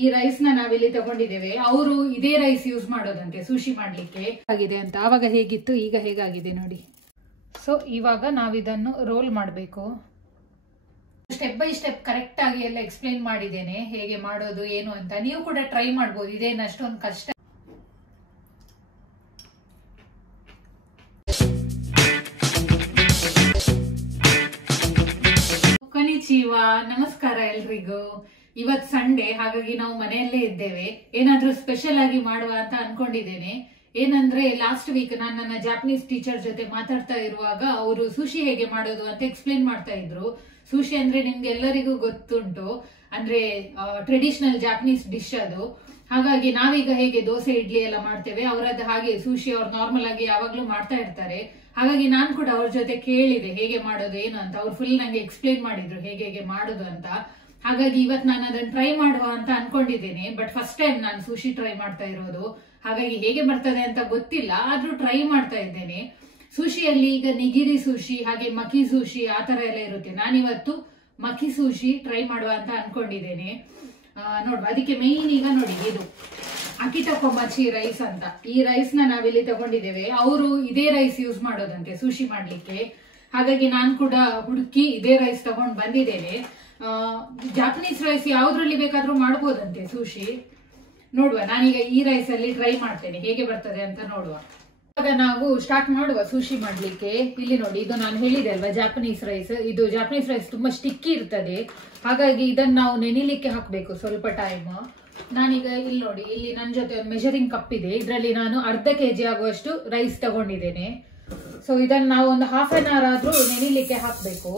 ಈ ರೈಸ್ ನ ನಾವಿಲ್ಲಿ ತಗೊಂಡಿದ್ದೇವೆ. ಅವರು ಇದೇ ರೈಸ್ ಯೂಸ್ ಮಾಡೋದಂತೆ ಸುಶಿ ಮಾಡ್ಲಿಕ್ಕೆ ಆಗಿದೆ ಅಂತ. ಆವಾಗ ಹೇಗಿತ್ತು, ಈಗ ಹೇಗಾಗಿದೆ ನೋಡಿ. ಸೊ ಇವಾಗ ನಾವಿದನ್ನು ರೋಲ್ ಮಾಡಬೇಕು. ಸ್ಟೆಪ್ ಬೈ ಸ್ಟೆಪ್ ಕರೆಕ್ಟ್ ಆಗಿ ಎಲ್ಲ ಎಕ್ಸ್ಪ್ಲೈನ್ ಮಾಡಿದ್ದೇನೆ ಹೇಗೆ ಮಾಡೋದು ಏನು ಅಂತ. ನೀವು ಕೂಡ ಟ್ರೈ ಮಾಡ್ಬೋದು, ಇದೇನು ಅಷ್ಟೊಂದು ಕಷ್ಟ. ಕೊನಿಚಿವಾ, ನಮಸ್ಕಾರ ಎಲ್ರಿಗೂ. ಇವತ್ ಸಂಡೇ, ಹಾಗಾಗಿ ನಾವು ಮನೆಯಲ್ಲೇ ಇದ್ದೇವೆ. ಏನಾದ್ರೂ ಸ್ಪೆಷಲ್ ಆಗಿ ಮಾಡುವ ಅಂತ ಅನ್ಕೊಂಡಿದ್ದೇನೆ. ಏನಂದ್ರೆ ಲಾಸ್ಟ್ ವೀಕ್ ನಾನು ನನ್ನ ಜಾಪನೀಸ್ ಟೀಚರ್ ಜೊತೆ ಮಾತಾಡ್ತಾ ಇರುವಾಗ ಅವರು ಸುಶಿ ಹೇಗೆ ಮಾಡೋದು ಅಂತ ಎಕ್ಸ್ಪ್ಲೇನ್ ಮಾಡ್ತಾ ಇದ್ರು. ಸುಶಿ ಅಂದ್ರೆ ನಿಮ್ಗೆ ಎಲ್ಲರಿಗೂ ಗೊತ್ತುಂಟು, ಅಂದ್ರೆ ಟ್ರೆಡಿಷನಲ್ ಜಾಪನೀಸ್ ಡಿಶ್ ಅದು. ಹಾಗಾಗಿ ನಾವೀಗ ಹೇಗೆ ದೋಸೆ ಇಡ್ಲಿ ಎಲ್ಲ ಮಾಡ್ತೇವೆ, ಅವರದ್ದು ಹಾಗೆ ಸುಶಿ ಅವ್ರು ನಾರ್ಮಲ್ ಆಗಿ ಯಾವಾಗ್ಲೂ ಮಾಡ್ತಾ ಇರ್ತಾರೆ. ಹಾಗಾಗಿ ನಾನು ಕೂಡ ಅವ್ರ ಜೊತೆ ಕೇಳಿದೆ ಹೇಗೆ ಮಾಡೋದು ಏನು ಅಂತ. ಅವ್ರು ಫುಲ್ ನಂಗೆ ಎಕ್ಸ್ಪ್ಲೇನ್ ಮಾಡಿದ್ರು ಹೇಗೆ ಹೇಗೆ ಮಾಡೋದು ಅಂತ. ಹಾಗಾಗಿ ಇವತ್ತು ನಾನು ಅದನ್ನ ಟ್ರೈ ಮಾಡುವ ಅಂತ ಅನ್ಕೊಂಡಿದ್ದೇನೆ. ಬಟ್ ಫಸ್ಟ್ ಟೈಮ್ ನಾನು ಸುಶಿ ಟ್ರೈ ಮಾಡ್ತಾ ಇರೋದು, ಹಾಗಾಗಿ ಹೇಗೆ ಬರ್ತದೆ ಅಂತ ಗೊತ್ತಿಲ್ಲ, ಆದ್ರೂ ಟ್ರೈ ಮಾಡ್ತಾ ಇದ್ದೇನೆ. ಸುಶಿಯಲ್ಲಿ ಈಗ ನಿಗಿರಿ ಸುಶಿ ಹಾಗೆ ಮಕಿ ಸುಶಿ ಆ ತರ ಎಲ್ಲ ಇರುತ್ತೆ. ನಾನಿವತ್ತು ಮಕಿ ಸುಶಿ ಟ್ರೈ ಮಾಡುವ ಅಂತ ಅನ್ಕೊಂಡಿದ್ದೇನೆ. ನೋಡುವ, ಅದಕ್ಕೆ ಮೇಯ್ನ್ ಈಗ ನೋಡಿ, ಇದು ಅಕಿಟಕೊಮಚಿ ರೈಸ್ ಅಂತ. ಈ ರೈಸ್ ನ ನಾವಿಲ್ಲಿ ತಗೊಂಡಿದ್ದೇವೆ. ಅವರು ಇದೇ ರೈಸ್ ಯೂಸ್ ಮಾಡೋದಂತೆ ಸುಶಿ ಮಾಡ್ಲಿಕ್ಕೆ. ಹಾಗಾಗಿ ನಾನು ಕೂಡ ಹುಡುಕಿ ಇದೇ ರೈಸ್ ತಗೊಂಡ್ ಬಂದಿದ್ದೇನೆ. ಜಾಪನೀಸ್ ರೈಸ್ ಯಾವ್ದ್ರಲ್ಲಿ ಬೇಕಾದ್ರೂ ಮಾಡ್ಬೋದಂತೆ ಸುಶಿ. ನೋಡುವ, ನಾನೀಗ ಈ ರೈಸ್ ಅಲ್ಲಿ ಟ್ರೈ ಮಾಡ್ತೇನೆ ಹೇಗೆ ಬರ್ತದೆ ಅಂತ ನೋಡುವ. ಇವಾಗ ನಾವು ಸ್ಟಾರ್ಟ್ ಮಾಡುವ ಸುಶಿ ಮಾಡ್ಲಿಕ್ಕೆ. ಇಲ್ಲಿ ನೋಡಿ, ಇದು ನಾನು ಹೇಳಿದೆ ಅಲ್ವಾ ಜಾಪನೀಸ್ ರೈಸ್. ಇದು ಜಾಪನೀಸ್ ರೈಸ್ ತುಂಬಾ ಸ್ಟಿಕ್ಕಿ ಇರ್ತದೆ, ಹಾಗಾಗಿ ಇದನ್ನ ನಾವು ನೆನಿಲಿಕ್ಕೆ ಹಾಕ್ಬೇಕು ಸ್ವಲ್ಪ ಟೈಮ್. ನಾನೀಗ ಇಲ್ಲಿ ನೋಡಿ, ಇಲ್ಲಿ ನನ್ನ ಜೊತೆ ಒಂದು ಮೆಜರಿಂಗ್ ಕಪ್ ಇದೆ, ಇದರಲ್ಲಿ ನಾನು ಅರ್ಧ kg ಆಗುವಷ್ಟು ರೈಸ್ ತಗೊಂಡಿದ್ದೇನೆ. ಸೊ ಇದನ್ನ ನಾವು ಒಂದು ಹಾಫ್ ಅನ್ ಅವರ್ ಆದ್ರೂ ನೆನಿಲಿಕ್ಕೆ ಹಾಕ್ಬೇಕು.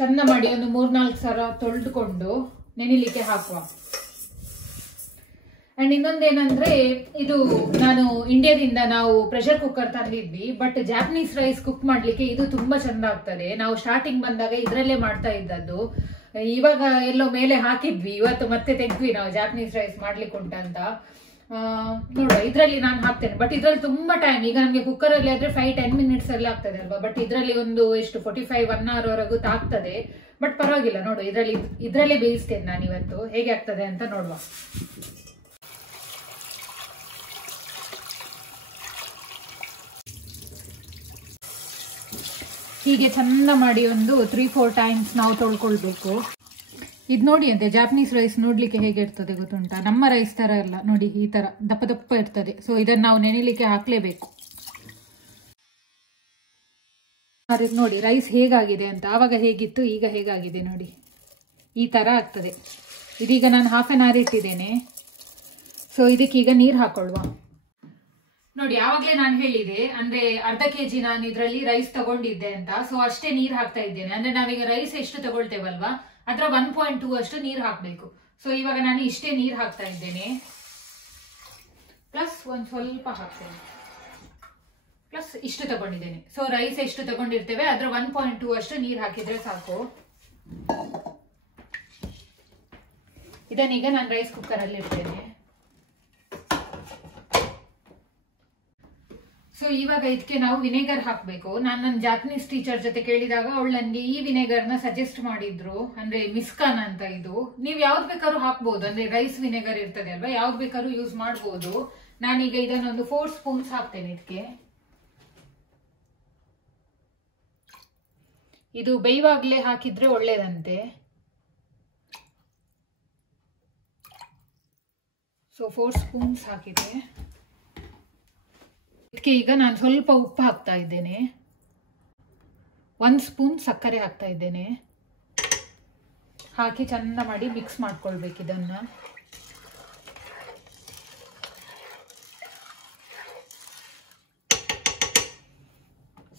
ಚಂದ ಮಾಡಿ ಒಂದು 3-4 ಸಲ ತೊಳೆದುಕೊಂಡು ನೆನಿಲಿಕ್ಕೆ ಹಾಕುವ. ಅಂಡ್ ಇನ್ನೊಂದೇನಂದ್ರೆ, ಇದು ನಾನು ಇಂಡಿಯಾದಿಂದ ನಾವು ಪ್ರೆಷರ್ ಕುಕ್ಕರ್ ತಂದಿದ್ವಿ, ಬಟ್ ಜಾಪನೀಸ್ ರೈಸ್ ಕುಕ್ ಮಾಡ್ಲಿಕ್ಕೆ ಇದು ತುಂಬಾ ಚಂದ ಆಗ್ತದೆ. ನಾವು ಸ್ಟಾರ್ಟಿಂಗ್ ಬಂದಾಗ ಇದ್ರಲ್ಲೇ ಮಾಡ್ತಾ ಇದ್ದದ್ದು. ಇವಾಗ ಎಲ್ಲೋ ಮೇಲೆ ಹಾಕಿದ್ವಿ, ಇವತ್ತು ಮತ್ತೆ ತೆಗ್ದ್ವಿ ನಾವು ಜಾಪನೀಸ್ ರೈಸ್ ಮಾಡ್ಲಿಕ್ಕೆ ಉಂಟಂತ. ನೋಡುವ, ಇದ್ರಲ್ಲಿ ನಾನು ಹಾಕ್ತೇನೆ. ಬಟ್ ಇದ್ರಲ್ಲಿ ತುಂಬಾ ಟೈಮ್, ಈಗ ನಮ್ಗೆ ಕುಕ್ಕರ್ ಅಲ್ಲಿ ಆದ್ರೆ 5-10 ಮಿನಿಟ್ಸ್ ಅಲ್ಲಿ ಆಗ್ತದೆ ಅಲ್ವಾ. ಬಟ್ ಇದ್ರಲ್ಲಿ ಒಂದು 45-1 hour ವರೆಗೂ ಆಗ್ತದೆ. ಬಟ್ ಪರವಾಗಿಲ್ಲ, ನೋಡು, ಇದ್ರಲ್ಲೇ ಬೇಯಿಸ್ತೇನೆ ನಾನು ಇವತ್ತು. ಹೇಗೆ ಆಗ್ತದೆ ಅಂತ ನೋಡುವ. ಹೀಗೆ ಚಂದ ಮಾಡಿ ಒಂದು 3-4 ಟೈಮ್ಸ್ ನಾವು ತೊಳ್ಕೊಳ್ಬೇಕು. ಇದು ನೋಡಿ ಅಂತೆ, ಜಾಪನೀಸ್ ರೈಸ್ ನೋಡ್ಲಿಕ್ಕೆ ಹೇಗೆ ಇರ್ತದೆ ಗೊತ್ತುಂಟಾ? ನಮ್ಮ ರೈಸ್ ತರ ಅಲ್ಲ ನೋಡಿ, ಈ ತರ ದಪ್ಪ ದಪ್ಪ ಇರ್ತದೆ. ಸೊ ಇದನ್ನ ನಾವು ನೆನೆಲಿಕ್ಕೆ ಹಾಕ್ಲೇಬೇಕು. ನೋಡಿ ರೈಸ್ ಹೇಗಾಗಿದೆ ಅಂತ. ಆವಾಗ ಹೇಗಿತ್ತು, ಈಗ ಹೇಗಾಗಿದೆ ನೋಡಿ, ಈ ತರ ಆಗ್ತದೆ. ಇದೀಗ ನಾನು ಹಾಫ್ ಅನ್ ಅವರ್ ಇಟ್ಟಿದ್ದೇನೆ. ಸೊ ಇದಕ್ಕೀಗ ನೀರು ಹಾಕೊಳ್ಳುವ. ನೋಡಿ, ಯಾವಾಗ್ಲೇ ನಾನು ಹೇಳಿದೆ, ಅಂದ್ರೆ ಅರ್ಧ kg ನಾನು ಇದ್ರಲ್ಲಿ ರೈಸ್ ತಗೊಂಡಿದ್ದೆ ಅಂತ. ಸೊ ಅಷ್ಟೇ ನೀರ್ ಹಾಕ್ತಾ ಇದ್ದೇನೆ. ಅಂದ್ರೆ ನಾವೀಗ ರೈಸ್ ಎಷ್ಟು ತಗೊಳ್ತೇವಲ್ವಾ, ಅದ್ರ 1.2 ಅಷ್ಟು ನೀರ್ ಹಾಕ್ಬೇಕು. ಸೊ ಇವಾಗ ನಾನು ಇಷ್ಟೇ ನೀರ್ ಹಾಕ್ತಾ ಇದ್ದೇನೆ, ಪ್ಲಸ್ ಒಂದ್ ಸ್ವಲ್ಪ ಹಾಕ್ತೇನೆ, ಪ್ಲಸ್ ಇಷ್ಟು ತಗೊಂಡಿದ್ದೇನೆ. ಸೊ ರೈಸ್ ಎಷ್ಟು ತಗೊಂಡಿರ್ತೇವೆ ಅದ್ರ 1.2 ಅಷ್ಟು ನೀರ್ ಹಾಕಿದ್ರೆ ಸಾಕು. ಇದನ್ನೀಗ ನಾನು ರೈಸ್ ಕುಕ್ಕರ್ ಅಲ್ಲಿ ಇಡ್ತೇನೆ. ಸೊ ಇವಾಗ ಇದಕ್ಕೆ ನಾವು ವಿನೆಗರ್ ಹಾಕ್ಬೇಕು. ನಾನು ನನ್ನ ಜಾಪನೀಸ್ ಟೀಚರ್ ಜೊತೆ ಕೇಳಿದಾಗ ಅವಳು ನನಗೆ ಈ ವಿನೆಗರ್ ನ ಸಜೆಸ್ಟ್ ಮಾಡಿದ್ರು, ಅಂದ್ರೆ ಮಿಸ್ಕಾನ್ ಅಂತ. ಇದು ನೀವು ಯಾವ್ದು ಬೇಕಾದ್ರೂ ಹಾಕ್ಬಹುದು, ಅಂದ್ರೆ ರೈಸ್ ವಿನೆಗರ್ ಇರ್ತದೆ ಅಲ್ವಾ, ಯಾವ್ದು ಬೇಕಾದ್ರೂ ಯೂಸ್ ಮಾಡಬಹುದು. ನಾನೀಗ ಇದನ್ನೊಂದು 4 ಸ್ಪೂನ್ಸ್ ಹಾಕ್ತೇನೆ ಇದಕ್ಕೆ. ಇದು ಬೇಯುವಾಗ್ಲೇ ಹಾಕಿದ್ರೆ ಒಳ್ಳೇದಂತೆ. ಸೊ 4 ಸ್ಪೂನ್ಸ್ ಹಾಕಿದೆ. ಇದಕ್ಕೆ ಈಗ ನಾನು ಸ್ವಲ್ಪ ಉಪ್ಪು ಹಾಕ್ತಾ ಇದ್ದೇನೆ, 1 ಸ್ಪೂನ್ ಸಕ್ಕರೆ ಹಾಕ್ತಾ ಇದ್ದೇನೆ. ಹಾಕಿ ಚಂದ ಮಾಡಿ ಮಿಕ್ಸ್ ಮಾಡ್ಕೊಳ್ಬೇಕು ಇದನ್ನ.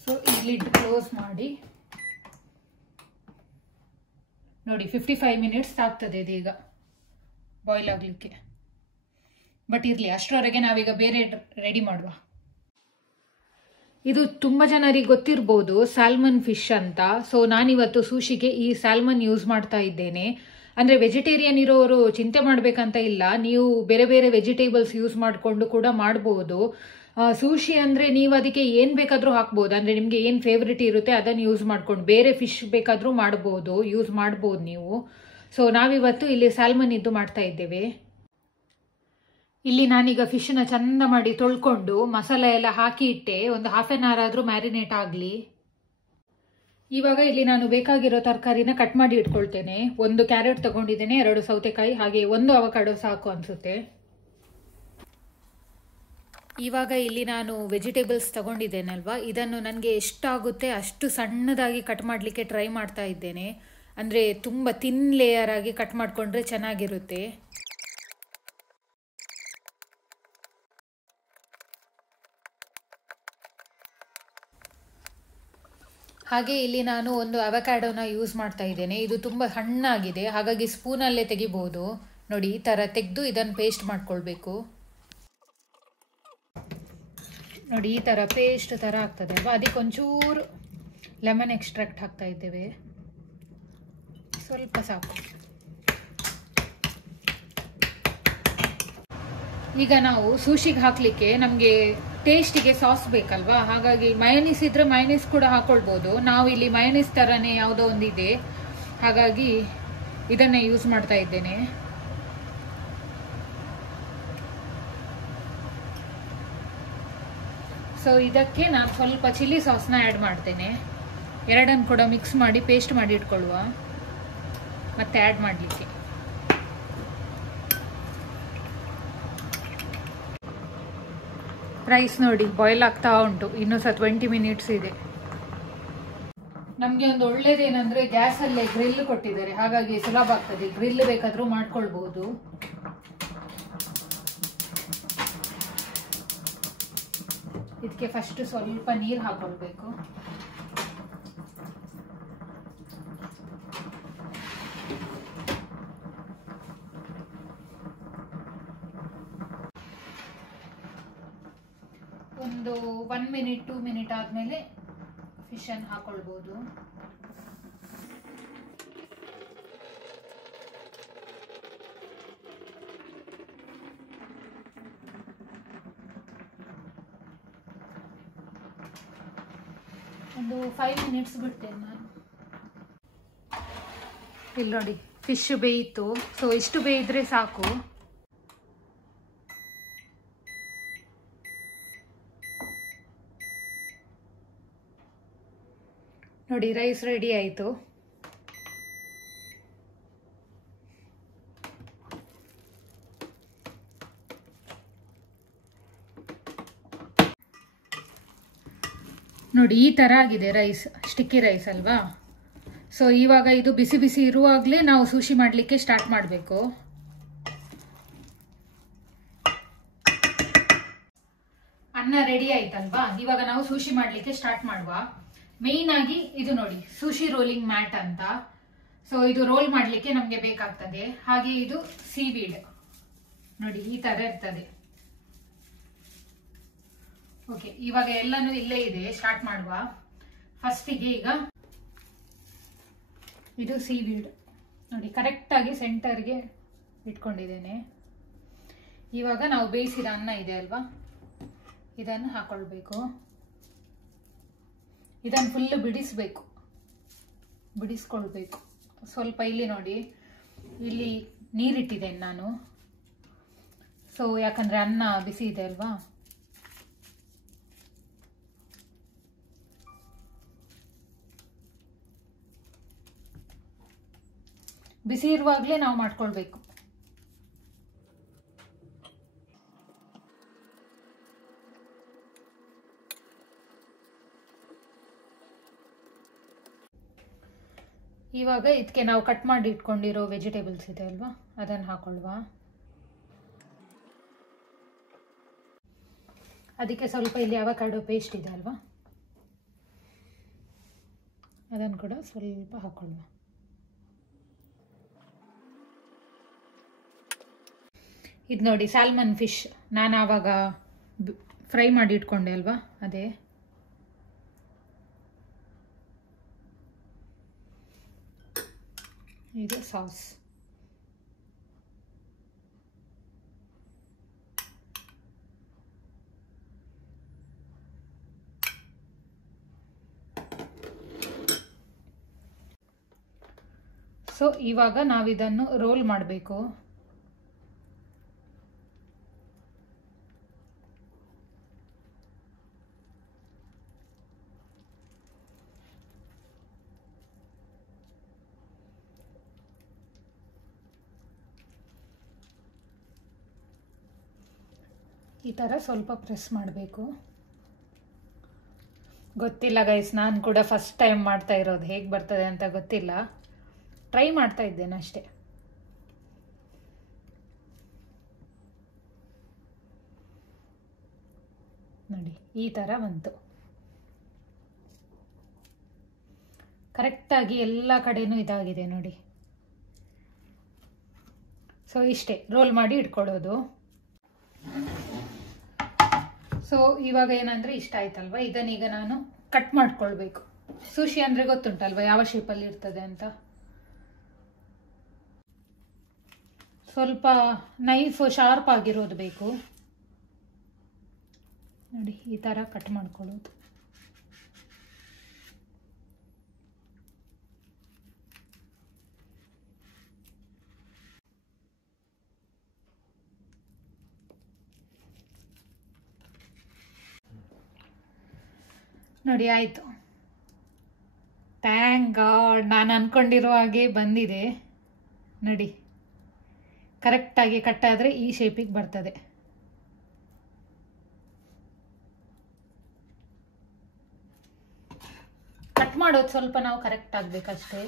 ಸೊ ಈ ಲಿಡ್ ಕ್ಲೋಸ್ ಮಾಡಿ ನೋಡಿ, 55 ಮಿನಿಟ್ಸ್ ಆಗ್ತದೆ ಇದೀಗ ಬಾಯ್ಲ್ ಆಗ್ಲಿಕ್ಕೆ. ಬಟ್ ಇರ್ಲಿ, ಅಷ್ಟರವರೆಗೆ ನಾವೀಗ ಬೇರೆ ರೆಡಿ ಮಾಡುವ. ಇದು ತುಂಬಾ ಜನರಿಗೆ ಗೊತ್ತಿರಬಹುದು, ಸ್ಯಾಲ್ಮನ್ ಫಿಶ್ ಅಂತ. ಸೊ ನಾನಿವತ್ತು ಸುಶಿಗೆ ಈ ಸ್ಯಾಲ್ಮನ್ ಯೂಸ್ ಮಾಡ್ತಾ ಇದ್ದೇನೆ. ಅಂದ್ರೆ ವೆಜಿಟೇರಿಯನ್ ಇರೋರು ಚಿಂತೆ ಮಾಡ್ಬೇಕಂತ ಇಲ್ಲ, ನೀವು ಬೇರೆ ಬೇರೆ ವೆಜಿಟೇಬಲ್ಸ್ ಯೂಸ್ ಮಾಡಿಕೊಂಡು ಕೂಡ ಮಾಡಬಹುದು. ಸೂಶಿ ಅಂದರೆ ನೀವು ಅದಕ್ಕೆ ಏನು ಬೇಕಾದರೂ ಹಾಕ್ಬೋದು. ಅಂದರೆ ನಿಮಗೆ ಏನು ಫೇವ್ರೆಟ್ ಇರುತ್ತೆ ಅದನ್ನು ಯೂಸ್ ಮಾಡ್ಕೊಂಡು ಬೇರೆ ಫಿಶ್ ಬೇಕಾದರೂ ಮಾಡ್ಬೋದು, ಯೂಸ್ ಮಾಡ್ಬೋದು ನೀವು. ಸೊ ನಾವಿವತ್ತು ಇಲ್ಲಿ ಸ್ಯಾಲ್ಮನ್ ಇದ್ದು ಮಾಡ್ತಾ ಇದ್ದೇವೆ. ಇಲ್ಲಿ ನಾನೀಗ ಫಿಶ್ನ ಚಂದ ಮಾಡಿ ತೊಳ್ಕೊಂಡು ಮಸಾಲೆ ಎಲ್ಲ ಹಾಕಿ ಇಟ್ಟೆ, ಒಂದು ಹಾಫ್ ಆನ್ ಅವರ್ ಆದರೂ ಮ್ಯಾರಿನೇಟ್ ಆಗಲಿ. ಇವಾಗ ಇಲ್ಲಿ ನಾನು ಬೇಕಾಗಿರೋ ತರಕಾರಿನ ಕಟ್ ಮಾಡಿ ಇಟ್ಕೊಳ್ತೇನೆ. ಒಂದು ಕ್ಯಾರೆಟ್ ತಗೊಂಡಿದ್ದೇನೆ, 2 ಸೌತೆಕಾಯಿ, ಹಾಗೆ ಒಂದು ಅವಕಾಡೋ ಸಾಕು ಅನಿಸುತ್ತೆ. ಇವಾಗ ಇಲ್ಲಿ ನಾನು ವೆಜಿಟೇಬಲ್ಸ್ ತಗೊಂಡಿದ್ದೇನಲ್ವಾ, ಇದನ್ನು ನನಗೆ ಎಷ್ಟಾಗುತ್ತೆ ಅಷ್ಟು ಸಣ್ಣದಾಗಿ ಕಟ್ ಮಾಡಲಿಕ್ಕೆ ಟ್ರೈ ಮಾಡ್ತಾ ಇದ್ದೇನೆ. ಅಂದರೆ ತುಂಬ ತಿನ್ ಲೇಯರ್ ಆಗಿ ಕಟ್ ಮಾಡಿಕೊಂಡ್ರೆ ಚೆನ್ನಾಗಿರುತ್ತೆ. ಹಾಗೆ ಇಲ್ಲಿ ನಾನು ಒಂದು ಅವಕಾಡೋನ ಯೂಸ್ ಮಾಡ್ತಾ ಇದ್ದೇನೆ. ಇದು ತುಂಬ ಹಣ್ಣಾಗಿದೆ, ಹಾಗಾಗಿ ಸ್ಪೂನಲ್ಲೇ ತೆಗಿಬೋದು. ನೋಡಿ, ಈ ಥರ ತೆಗೆದು ಇದನ್ನು ಪೇಸ್ಟ್ ಮಾಡ್ಕೊಳ್ಬೇಕು. ನೋಡಿ, ಈ ಥರ ಪೇಸ್ಟ್ ಥರ ಆಗ್ತದೆ ಅಲ್ವಾ, ಅದಕ್ಕೆ ಒಂಚೂರು ಲೆಮನ್ ಎಕ್ಸ್ಟ್ರಾಕ್ಟ್ ಹಾಕ್ತಾ ಇದ್ದೇವೆ, ಸ್ವಲ್ಪ ಸಾಕು. ಈಗ ನಾವು ಸೂಶಿಗೆ ಹಾಕಲಿಕ್ಕೆ ನಮಗೆ ಟೇಸ್ಟಿಗೆ ಸಾಸ್ ಬೇಕಲ್ವಾ, ಹಾಗಾಗಿ ಮಯೋನೀಸ್ ಇದ್ರೆ ಮಯೋನೀಸ್ ಕೂಡ ಹಾಕೊಳ್ಬೋದು. ನಾವು ಇಲ್ಲಿ ಮಯೋನೀಸ್ ಥರನೇ ಯಾವುದೋ ಒಂದಿದೆ, ಹಾಗಾಗಿ ಇದನ್ನೇ ಯೂಸ್ ಮಾಡ್ತಾ ಇದ್ದೇನೆ. ಸೊ ಇದಕ್ಕೆ ನಾನು ಸ್ವಲ್ಪ ಚಿಲ್ಲಿ ಸಾಸ್ನ ಆ್ಯಡ್ ಮಾಡ್ತೇನೆ. ಎರಡನ್ನು ಕೂಡ ಮಿಕ್ಸ್ ಮಾಡಿ ಪೇಸ್ಟ್ ಮಾಡಿ ಇಟ್ಕೊಳ್ಳುವ, ಮತ್ತೆ ಆ್ಯಡ್ ಮಾಡಲಿಕ್ಕೆ. ರೈಸ್ ನೋಡಿ ಬಾಯ್ಲ್ ಆಗ್ತಾ ಉಂಟು, ಇನ್ನೂ ಸಹ 20 ಮಿನಿಟ್ಸ್ ಇದೆ. ನಮಗೆ ಒಂದು ಒಳ್ಳೇದೇನೆಂದರೆ ಗ್ಯಾಸಲ್ಲೇ ಗ್ರಿಲ್ ಕೊಟ್ಟಿದ್ದಾರೆ, ಹಾಗಾಗಿ ಸುಲಭ ಆಗ್ತದೆ. ಗ್ರಿಲ್ ಬೇಕಾದರೂ ಮಾಡ್ಕೊಳ್ಬೋದು. ಇದಕ್ಕೆ ಫಸ್ಟ್ ಸ್ವಲ್ಪ ನೀರು ಹಾಕೊಳ್ಬೇಕು. ಒಂದು 1 ಮಿನಿಟ್ 2 ಮಿನಿಟ್ ಆದಮೇಲೆ ಫಿಶನ್ನು ಹಾಕೊಳ್ಬೋದು. ಒಂದು 5 ಮಿನಿಟ್ಸ್ ಬಿಡ್ತೇನೆ ನಾನು. ಇಲ್ಲಿ ನೋಡಿ, ಫಿಶ್ ಬೇಯಿತು. ಸೊ ಇಷ್ಟು ಬೇಯಿದ್ರೆ ಸಾಕು. ನೋಡಿ, ರೈಸ್ ರೆಡಿ ಆಯಿತು. ನೋಡಿ, ಈ ಥರ ಆಗಿದೆ ರೈಸ್, ಸ್ಟಿಕ್ಕಿ ರೈಸ್ ಅಲ್ವಾ. ಸೊ ಇವಾಗ ಇದು ಬಿಸಿ ಬಿಸಿ ಇರುವಾಗಲೇ ನಾವು ಸೂಶಿ ಮಾಡಲಿಕ್ಕೆ ಸ್ಟಾರ್ಟ್ ಮಾಡಬೇಕು. ಅನ್ನ ರೆಡಿ ಆಯ್ತಲ್ವಾ, ಇವಾಗ ನಾವು ಸೂಶಿ ಮಾಡಲಿಕ್ಕೆ ಸ್ಟಾರ್ಟ್ ಮಾಡುವ. ಮೇಯ್ನ್ ಆಗಿ ಇದು ನೋಡಿ, ಸೂಶಿ ರೋಲಿಂಗ್ ಮ್ಯಾಟ್ ಅಂತ. ಸೊ ಇದು ರೋಲ್ ಮಾಡಲಿಕ್ಕೆ ನಮಗೆ ಬೇಕಾಗ್ತದೆ. ಹಾಗೆ ಇದು ಸೀವೀಡ್ ನೋಡಿ, ಈ ತರ ಇರ್ತದೆ. ಓಕೆ, ಇವಾಗ ಎಲ್ಲನೂ ಇಲ್ಲೇ ಇದೆ, ಸ್ಟಾರ್ಟ್ ಮಾಡುವ. ಫಸ್ಟಿಗೆ ಈಗ ಇದು ಸೀವೀಡ್ ನೋಡಿ, ಕರೆಕ್ಟಾಗಿ ಸೆಂಟರ್ಗೆ ಇಟ್ಕೊಂಡಿದ್ದೇನೆ. ಇವಾಗ ನಾವು ಬೇಯಿಸಿದ ಅನ್ನ ಇದೆ ಅಲ್ವಾ, ಇದನ್ನು ಹಾಕೊಳ್ಬೇಕು. ಇದನ್ನು ಫುಲ್ಲು ಬಿಡಿಸ್ಕೊಳ್ಬೇಕು. ಸ್ವಲ್ಪ ಇಲ್ಲಿ ನೋಡಿ, ಇಲ್ಲಿ ನೀರಿಟ್ಟಿದ್ದೇನೆ ನಾನು. ಸೊ ಯಾಕಂದರೆ ಅನ್ನ ಬಿಸಿ ಇದೆ ಅಲ್ವಾ. ಬಿಸಿ ಇರುವಾಗಲೇ ನಾವು ಮಾಡ್ಕೊಳ್ಬೇಕು. ಇವಾಗ ಇದಕ್ಕೆ ನಾವು ಕಟ್ ಮಾಡಿ ಇಟ್ಕೊಂಡಿರೋ ವೆಜಿಟೇಬಲ್ಸ್ ಇದೆ ಅಲ್ವಾ, ಅದನ್ನು ಹಾಕೊಳ್ಳುವ. ಅದಕ್ಕೆ ಸ್ವಲ್ಪ ಇಲ್ಲಿ ಅವಕಾಡೋ ಪೇಸ್ಟ್ ಇದೆ ಅಲ್ವಾ, ಅದನ್ನು ಕೂಡ ಸ್ವಲ್ಪ ಹಾಕೊಳ್ಳುವ. ಇದು ನೋಡಿ, ಸ್ಯಾಲ್ಮನ್ ಫಿಶ್ ನಾನು ಆವಾಗ ಫ್ರೈ ಮಾಡಿ ಇಟ್ಕೊಂಡೆ ಅಲ್ವಾ, ಅದೇ. ಇದು ಸಾಸ್. ಇವಾಗ ನಾವಿದನ್ನು ರೋಲ್ ಮಾಡಬೇಕು. ಈ ಥರ ಸ್ವಲ್ಪ ಪ್ರೆಸ್ ಮಾಡಬೇಕು. ಗೊತ್ತಿಲ್ಲ ಗೈಸ್, ನಾನು ಕೂಡ ಫಸ್ಟ್ ಟೈಮ್ ಮಾಡ್ತಾ ಇರೋದು, ಹೇಗೆ ಬರ್ತದೆ ಅಂತ ಗೊತ್ತಿಲ್ಲ, ಟ್ರೈ ಮಾಡ್ತಾ ಇದ್ದೇನೆ ಅಷ್ಟೇ. ನೋಡಿ ಈ ಥರ ಬಂತು. ಕರೆಕ್ಟಾಗಿ ಎಲ್ಲ ಕಡೆನೂ ಇದಾಗಿದೆ ನೋಡಿ. ಸೊ ಇಷ್ಟೇ, ರೋಲ್ ಮಾಡಿ ಇಟ್ಕೊಳ್ಳೋದು. ಸೊ ಇವಾಗ ಏನಂದರೆ ಇಷ್ಟ ಆಯ್ತಲ್ವ, ಇದನ್ನೀಗ ನಾನು ಕಟ್ ಮಾಡ್ಕೊಳ್ಬೇಕು. ಸುಶಿ ಅಂದರೆ ಗೊತ್ತುಂಟಲ್ವ ಯಾವ ಶೇಪಲ್ಲಿ ಇರ್ತದೆ ಅಂತ. ಸ್ವಲ್ಪ ನೈಫ್ ಶಾರ್ಪ್ ಆಗಿರೋದು ಬೇಕು ನೋಡಿ, ಈ ಥರ ಕಟ್ ಮಾಡ್ಕೊಳ್ಳೋದು. ನೋಡಿ ಆಯಿತು. ಥ್ಯಾಂಕ್ ಗಾಡ್, ನಾನು ಅಂದ್ಕೊಂಡಿರೋ ಹಾಗೆ ಬಂದಿದೆ ನೋಡಿ. ಕರೆಕ್ಟಾಗಿ ಕಟ್ಟಾದರೆ ಈ ಶೇಪಿಗೆ ಬರ್ತದೆ. ಕಟ್ ಮಾಡೋದು ಸ್ವಲ್ಪ ನಾವು ಕರೆಕ್ಟ್ ಆಗಬೇಕಷ್ಟೇ.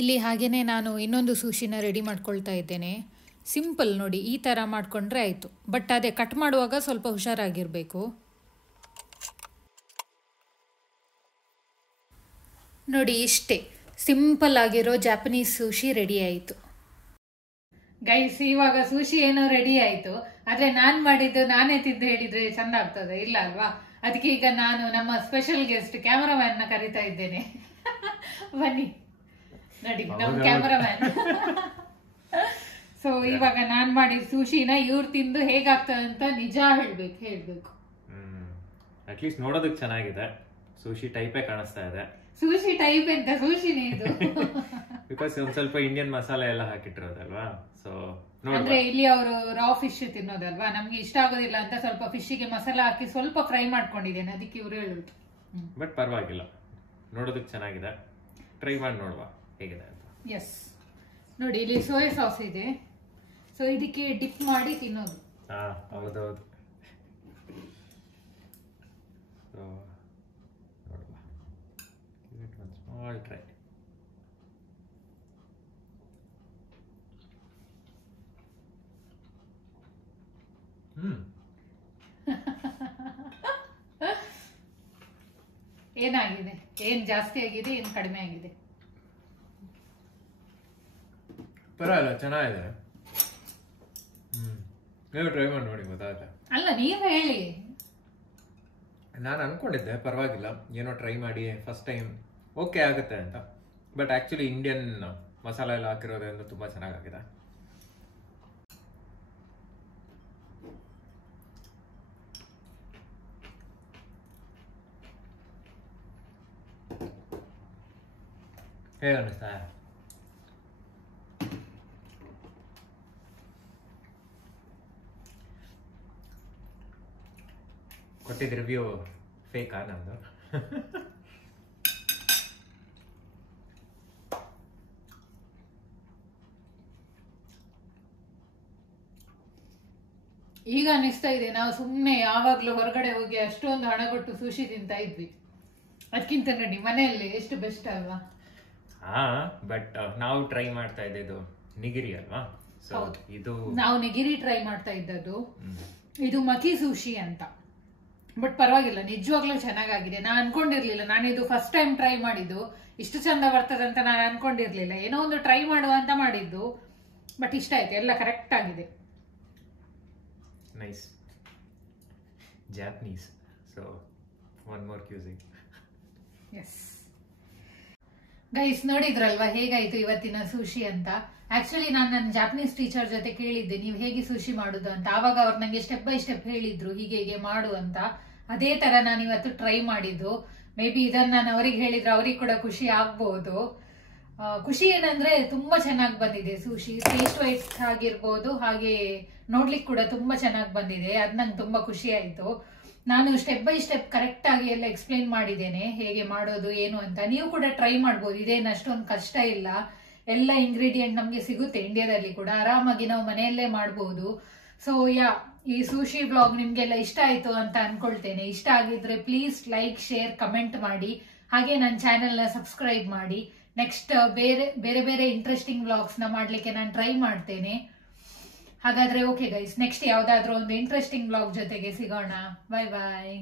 ಇಲ್ಲಿ ಹಾಗೆಯೇ ನಾನು ಇನ್ನೊಂದು ಸುಶಿನ ರೆಡಿ ಮಾಡ್ಕೊಳ್ತಾ ಇದ್ದೇನೆ. ಸಿಂಪಲ್ ನೋಡಿ, ಈ ಥರ ಮಾಡಿಕೊಂಡ್ರೆ ಆಯಿತು. ಬಟ್ ಅದೇ ಕಟ್ ಮಾಡುವಾಗ ಸ್ವಲ್ಪ ಹುಷಾರಾಗಿರಬೇಕು. ನೋಡಿ ಇಷ್ಟೇ, ಸಿಂಪಲ್ ಆಗಿರೋ ಜಾಪನೀಸ್ ಸುಶಿ ರೆಡಿ ಆಯಿತು. ಗೈಸ್, ಇವಾಗ ಸುಶಿ ಏನೋ ರೆಡಿ ಆಯಿತು. ಆದರೆ ನಾನು ಮಾಡಿದ್ದು ನಾನೇ ತಿಂದು ಹೇಳಿದರೆ ಚೆಂದ ಆಗ್ತದೆ ಇಲ್ಲ ಅಲ್ವಾ? ಅದಕ್ಕೆ ಈಗ ನಾನು ನಮ್ಮ ಸ್ಪೆಷಲ್ ಗೆಸ್ಟ್ ಕ್ಯಾಮರಾಮ್ಯಾನ್ನ ಕರಿತಾ ಇದ್ದೇನೆ. ಬನ್ನಿ ನೋಡಿ, ನಮ್ಮ ಕ್ಯಾಮರಾಮ್ಯಾನ್. ಸೊ ಇವಾಗ ನಾನ್ ಮಾಡಿದ ಸುಶಿನ ಇವ್ರು ತಿಂದು ಹೇಗಾಗ್ತದೆ ಅಂತ ನಿಜ ಹೇಳ್ಬೇಕು. ಅಟ್ಲೀಸ್ಟ್ ನೋಡೋದಕ್ಕೆ ಚೆನ್ನಾಗಿದೆ. ಸುಶಿ ಟೈಪೇ ಕಾಣಿಸ್ತಾ ಇದೆ. ಸುಶಿ ಟೈಪ್ ಅಂತ ಸುಶಿನೇ ಇದು. ಬಿಕಾಸ್ ಒಂದ್ ಸ್ವಲ್ಪ ಇಂಡಿಯನ್ ಮಸಾಲೆ ಎಲ್ಲ ಹಾಕಿಟ್ಟಿರೋದಲ್ವಾ. ಸೊ ಅಂದ್ರೆ ಇಲ್ಲಿ ಅವರು ರಾ ಫಿಶ್ ತಿನ್ನೋದಲ್ವಾ, ನಮ್ಗೆ ಇಷ್ಟ ಆಗೋದಿಲ್ಲ ಅಂತ ಸ್ವಲ್ಪ ಫಿಶ್ಗೆ ಮಸಾಲ ಹಾಕಿ ಸ್ವಲ್ಪ ಫ್ರೈ ಮಾಡ್ಕೊಂಡಿದ್ದೇನೆ, ಅದಕ್ಕೆ ಇವ್ರು ಹೇಳುದು. ಬಟ್ ಪರವಾಗಿಲ್ಲ, ನೋಡೋದಕ್ಕೆ ಚೆನ್ನಾಗಿದೆ. ಟ್ರೈ ಮಾಡಿ ನೋಡುವ ಹೇಗಿದೆ ಅಂತ. ಎಸ್ ನೋಡಿ, ಇಲ್ಲಿ ಸೋಯಾ ಸಾಸ್ ಇದೆ. ಸೊ ಇದಕ್ಕೆ ಡಿಪ್ ಮಾಡಿ ತಿನ್ನೋದು. ಹೌದೌದು. Small try. ಏನಾಗಿದೆ? ಏನ್ ಜಾಸ್ತಿ ಆಗಿದೆ, ಏನ್ ಕಡಿಮೆ ಆಗಿದೆ? ಪರವಾಗಿಲ್ಲ, ಚೆನ್ನಾಗಿದೆ. ನೀವು ಟ್ರೈ ಮಾಡಿ ನೋಡಿ, ಗೊತ್ತಾಗುತ್ತೆ. ಅಲ್ಲ, ನೀವ್ ಹೇಳಿ. ನಾನು ಅನ್ಕೊಂಡಿದ್ದೆ ಪರವಾಗಿಲ್ಲ, ಏನೋ ಟ್ರೈ ಮಾಡಿ ಫಸ್ಟ್ ಟೈಮ್ ಓಕೆ ಆಗುತ್ತೆ ಅಂತ. ಬಟ್ ಆಕ್ಚುಲಿ ಇಂಡಿಯನ್ ಮಸಾಲೆ ಎಲ್ಲ ಹಾಕಿರೋದ್ರಿಂದ ತುಂಬಾ ಚೆನ್ನಾಗಿದೆ. ಹೇಗೆ ಅನ್ನಿಸ್ತಾ? ಕೊಟ್ಟಿದ್ದ ರಿವ್ಯೂ ಫೇಕಾ ನಮ್ದು? ಈಗ ಅನಿಸ್ತಾ ಇದೆ, ನಾವು ಸುಮ್ಮನೆ ಯಾವಾಗ್ಲೂ ಹೊರಗಡೆ ಹೋಗಿ ಅಷ್ಟೊಂದು ಹಣ ಕೊಟ್ಟು ಸುಶಿ ತಿಂತಾ ಇದ್ವಿ. ಅದಕ್ಕಿಂತ ನೋಡಿ ಮನೆಯಲ್ಲಿ ಎಷ್ಟು ಬೆಸ್ಟ್ ಅಲ್ವಾ? ಬಟ್ ನಾವು ಟ್ರೈ ಮಾಡ್ತಾ ಇದ್ದು ನಿಗಿರಿ ಅಲ್ವಾ? ಇದು ನಾವು ನಿಗಿರಿ ಟ್ರೈ ಮಾಡ್ತಾ ಇದ್ದದ್ದು. ಇದು ಮಕಿ ಸುಶಿ ಅಂತ. ಬಟ್ ಪರವಾಗಿಲ್ಲ, ನಿಜವಾಗ್ಲೂ ಚೆನ್ನಾಗಿದೆ. ನಾನು ಅನ್ಕೊಂಡಿರ್ಲಿಲ್ಲ, ನಾನಿದು ಫಸ್ಟ್ ಟೈಮ್ ಟ್ರೈ ಮಾಡಿದ್ದು, ಇಷ್ಟು ಚಂದ ಬರ್ತದಂತ ನಾನು ಅನ್ಕೊಂಡಿರ್ಲಿಲ್ಲ. ಏನೋ ಒಂದು ಟ್ರೈ ಮಾಡುವ ಅಂತ ಮಾಡಿದ್ದು, ಬಟ್ ಇಷ್ಟ ಆಯ್ತು, ಎಲ್ಲ ಕರೆಕ್ಟ್ ಆಗಿದೆ. Nice. Japanese, so one more cuisine. Yes. Guys ನೋಡಿದ್ರಲ್ವಾ ಹೇಗಾಯ್ತು ಇವತ್ತಿನ ಸುಶಿ ಅಂತ. ಆಕ್ಚುಲಿ ನಾನು ನನ್ನ ಜಾಪನೀಸ್ ಟೀಚರ್ ಜೊತೆ ಕೇಳಿದ್ದೆ ನೀವು ಹೇಗೆ ಸುಶಿ ಮಾಡುದು ಅಂತ. ಆವಾಗ ಅವ್ರು ನಂಗೆ ಸ್ಟೆಪ್ ಬೈ ಸ್ಟೆಪ್ ಹೇಳಿದ್ರು ಹೀಗೆ ಹೀಗೆ ಮಾಡು ಅಂತ. ಅದೇ ತರ ನಾನು ಇವತ್ತು ಟ್ರೈ ಮಾಡಿದ್ದು. ಮೇ ಬಿ ಇದನ್ನ ನಾನು ಅವ್ರಿಗೆ ಹೇಳಿದ್ರೆ ಅವ್ರಿಗೆ ಕೂಡ ಖುಷಿ ಆಗ್ಬಹುದು. ಖುಷಿ ಏನಂದ್ರೆ ತುಂಬಾ ಚೆನ್ನಾಗಿ ಬಂದಿದೆ ಸುಶಿ. ಟೇಸ್ಟ್ ವೈಸ್ ಆಗಿರ್ಬೋದು, ಹಾಗೆ ನೋಡ್ಲಿಕ್ಕೆ ಕೂಡ ತುಂಬಾ ಚೆನ್ನಾಗಿ ಬಂದಿದೆ. ಅದ್ ನಂಗೆ ತುಂಬಾ ಖುಷಿ ಆಯ್ತು. ನಾನು ಸ್ಟೆಪ್ ಬೈ ಸ್ಟೆಪ್ ಕರೆಕ್ಟ್ ಆಗಿ ಎಲ್ಲ ಎಕ್ಸ್ಪ್ಲೈನ್ ಮಾಡಿದ್ದೇನೆ ಹೇಗೆ ಮಾಡೋದು ಏನು ಅಂತ. ನೀವು ಕೂಡ ಟ್ರೈ ಮಾಡ್ಬೋದು, ಇದೇನು ಅಷ್ಟೊಂದು ಕಷ್ಟ ಇಲ್ಲ. ಎಲ್ಲ ಇಂಗ್ರೀಡಿಯೆಂಟ್ ನಮ್ಗೆ ಸಿಗುತ್ತೆ ಇಂಡಿಯಾದಲ್ಲಿ ಕೂಡ, ಆರಾಮಾಗಿ ನಾವು ಮನೆಯಲ್ಲೇ ಮಾಡಬಹುದು. ಸೊ ಈ ಸುಶಿ ಬ್ಲಾಗ್ ನಿಮ್ಗೆಲ್ಲ ಇಷ್ಟ ಆಯ್ತು ಅಂತ ಅನ್ಕೊಳ್ತೇನೆ. ಇಷ್ಟ ಆಗಿದ್ರೆ ಪ್ಲೀಸ್ ಲೈಕ್, ಶೇರ್, ಕಮೆಂಟ್ ಮಾಡಿ. ಹಾಗೆ ನನ್ನ ಚಾನೆಲ್ ನ ಸಬ್ಸ್ಕ್ರೈಬ್ ಮಾಡಿ. ನೆಕ್ಸ್ಟ್ ಬೇರೆ ಬೇರೆ ಇಂಟ್ರೆಸ್ಟಿಂಗ್ ವ್ಲಾಗ್ಸ್ ನ ಮಾಡ್ಲಿಕ್ಕೆ ನಾನು ಟ್ರೈ ಮಾಡ್ತೇನೆ. ಹಾಗಾದ್ರೆ ಓಕೆ ಗೈಸ್, ನೆಕ್ಸ್ಟ್ ಯಾವ್ದಾದ್ರು ಒಂದು ಇಂಟ್ರೆಸ್ಟಿಂಗ್ ವ್ಲಾಗ್ ಜೊತೆಗೆ ಸಿಗೋಣ. ಬಾಯ್ ಬಾಯ್.